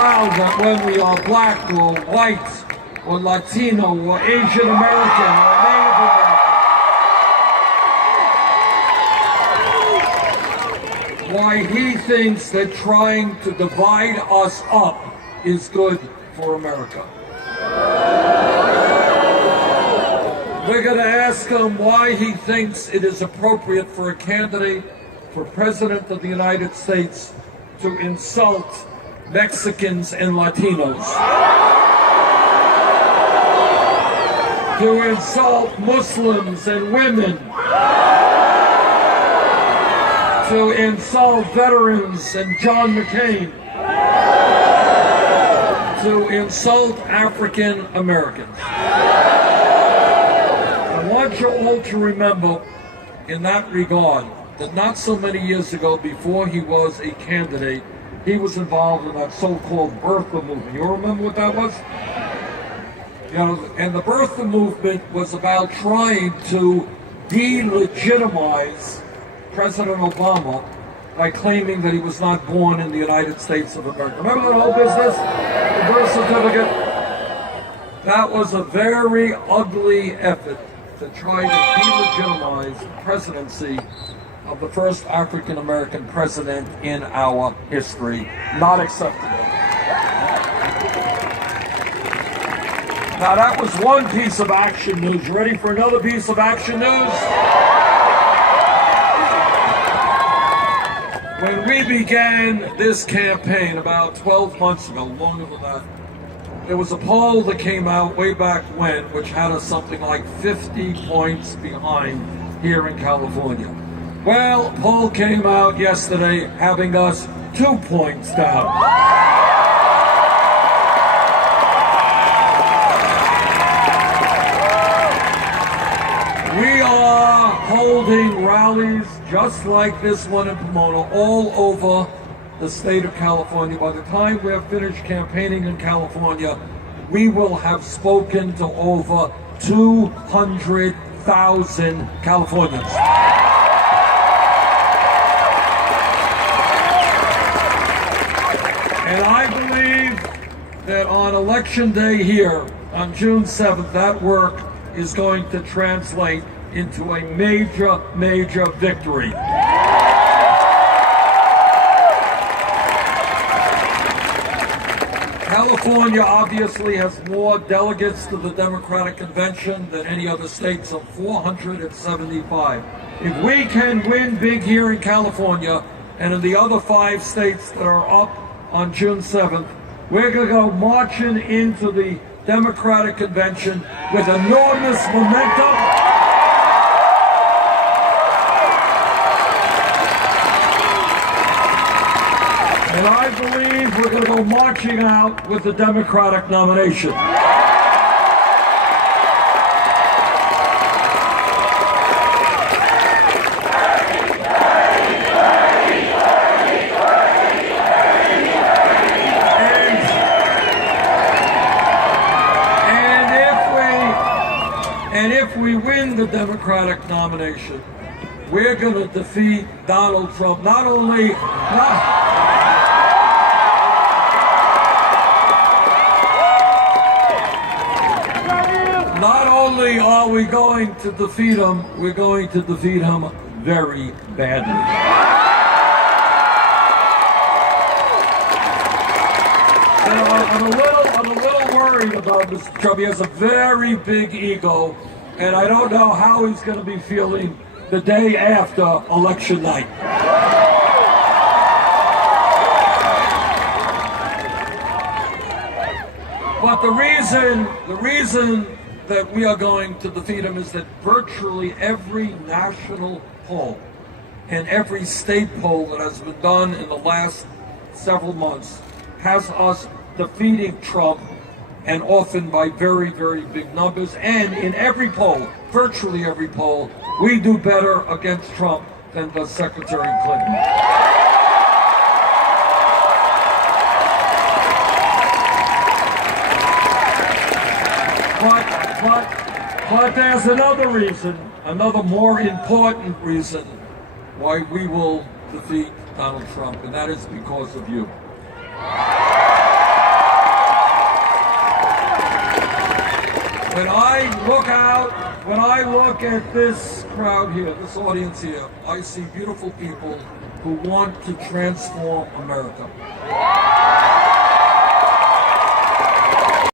proud that when we are black or white or Latino or Asian American or Native American, why he thinks that trying to divide us up is good for America. We're going to ask him why he thinks it is appropriate for a candidate for President of the United States to insult Mexicans and Latinos, to insult Muslims and women, to insult veterans and John McCain, to insult African Americans. I want you all to remember in that regard that not so many years ago, before he was a candidate, he was involved in that so-called birther movement. You remember what that was? You know, and the birther movement was about trying to delegitimize President Obama by claiming that he was not born in the United States of America. Remember that whole business? The birth certificate? That was a very ugly effort to try to delegitimize the presidency of the first African-American president in our history. Not acceptable. Now that was one piece of action news. You ready for another piece of action news? When we began this campaign about 12 months ago, longer than that, there was a poll that came out way back when, which had us something like 50 points behind here in California. Well, a poll came out yesterday having us 2 points down. We are holding rallies just like this one in Pomona all over the state of California. By the time we have finished campaigning in California, we will have spoken to over 200,000 Californians. And I believe that on Election Day here, on June 7th, that work is going to translate into a major, major victory. California obviously has more delegates to the Democratic Convention than any other state, so 475. If we can win big here in California and in the other 5 states that are up on June 7th, we're going to go marching into the Democratic Convention with enormous momentum. And I believe we're going to go marching out with the Democratic nomination. And if we win the Democratic nomination, we're going to defeat Donald Trump. Not only are we going to defeat him, we're going to defeat him very badly. I'm a little worried about Mr. Trump. He has a very big ego, and I don't know how he's going to be feeling the day after election night. But the reason that we are going to defeat him is that virtually every national poll and every state poll that has been done in the last several months has us defeating Trump, and often by very, very big numbers. And in every poll, virtually every poll, we do better against Trump than does Secretary Clinton. But there's another reason, another more important reason why we will defeat Donald Trump, and that is because of you. When I look at this crowd here, this audience here, I see beautiful people who want to transform America.